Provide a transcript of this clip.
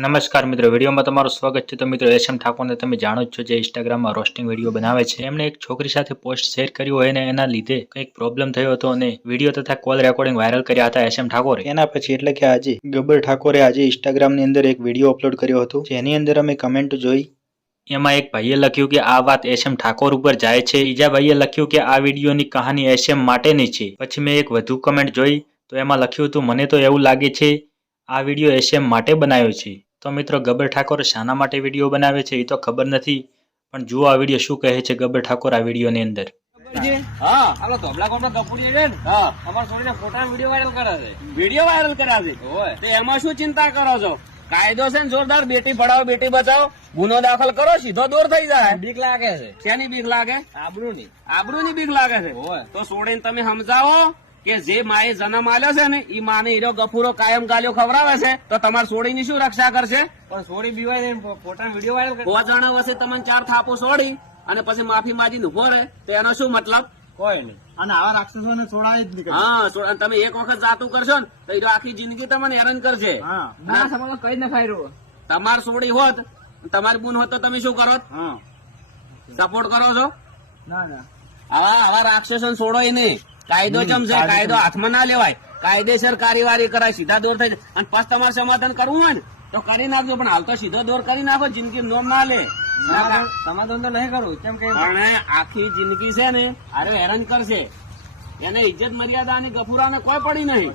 નમસ્કાર મિત્રો, વિડીયોમાં તમારું સ્વાગત છે। તો મિત્રો, એસએમ ઠાકોરને તમે જાણો જ છો, જે ઇન્સ્ટાગ્રામમાં રોસ્ટિંગ વિડીયો બનાવે છે। એમણે એક છોકરી સાથે પોસ્ટ શેર કર્યું હોય અને એના લીધે કંઈક પ્રોબ્લેમ થયો હતો અને વિડીયો તથા કોલ રેકોર્ડિંગ વાયરલ કર્યા હતા એસએમ ઠાકોરે। એના પછી એટલે કે આજે ગબ્બર ઠાકોરે આજે ઇન્સ્ટાગ્રામની અંદર એક વિડીયો અપલોડ કર્યો હતો, જેની અંદર અમે કમેન્ટ જોઈ। એમાં એક ભાઈએ લખ્યું કે આ વાત એસએમ ઠાકોર ઉપર જાય છે। બીજા ભાઈએ લખ્યું કે આ વિડીયોની કહાની એસએમ માટેની છે। પછી મેં એક વધુ કમેન્ટ જોઈ તો એમાં લખ્યું હતું, મને તો એવું લાગે છે આ વિડીયો એસએમ માટે બનાવ્યો છે। તો મિત્રો, ગબ્બર ઠાકોર શાના માટે વિડીયો બનાવે છે એ તો ખબર નથી, પણ જુઓ આ વિડીયો શું કહે છે ગબ્બર ઠાકોર આ વિડીયોની અંદર। વિડીયો વાયરલ કર્યા છે એમાં શું ચિંતા કરો છો? કાયદો છે ને જોરદાર, બેટી પઢાઓ બેટી બચાવો, ગુનો દાખલ કરો, સીધો દૂર થઈ જાય। બીક લાગે છે? શેની બીક લાગે? આબરૂની બીક લાગે છે। તો છોડીને તમે સમજાવો કે જે માએ જન્મ આલ્યો છે ને એ માને હીરો ગફુરો કાયમ ગાલ્યો ખવડાવે છે, તો તમારે છોડીની શું રક્ષા કરશે? પણ છોડી બીવાય ફોટા વિડીયો વાયરલ કરે, 5 જણા વચ્ચે તમને 4 થાપો છોડી અને પછી માફી માંગીને ઉભો રહે, તો એનો શું મતલબ? કોઈ નહીં। અને આવા રાક્ષસોને છોડાય જ નહીં। હા, તમે એક વખત જાતું કરશો ને તો એ આખી જિંદગી તમને હેરાન કરશે। કઈ ન ખાય તમાર છોડી હોત, તમારી બૂન હોત તો તમે શું કરો? સપોર્ટ કરો છો? આવા રાક્ષસો છોડો નહીં। કાયદો જમશે, કાયદો હાથમાં ના લેવાય, કાયદેસર કાર્યવાહી કરાય, સીધા દોર થઈ જાય। અને પછી તમારે સમાધાન કરવું હોય ને તો કરી નાખજો, પણ હાલ તો સીધો દોર કરી નાખો, જિંદગી નોમ ના લે। સમાધાન તો નહીં કરવું, કેમ કે આખી જિંદગી છે ને આરે હેરાન કરશે, એને ઇજ્જત મર્યાદા અને ગફુરાને કોઈ પડી નહીં।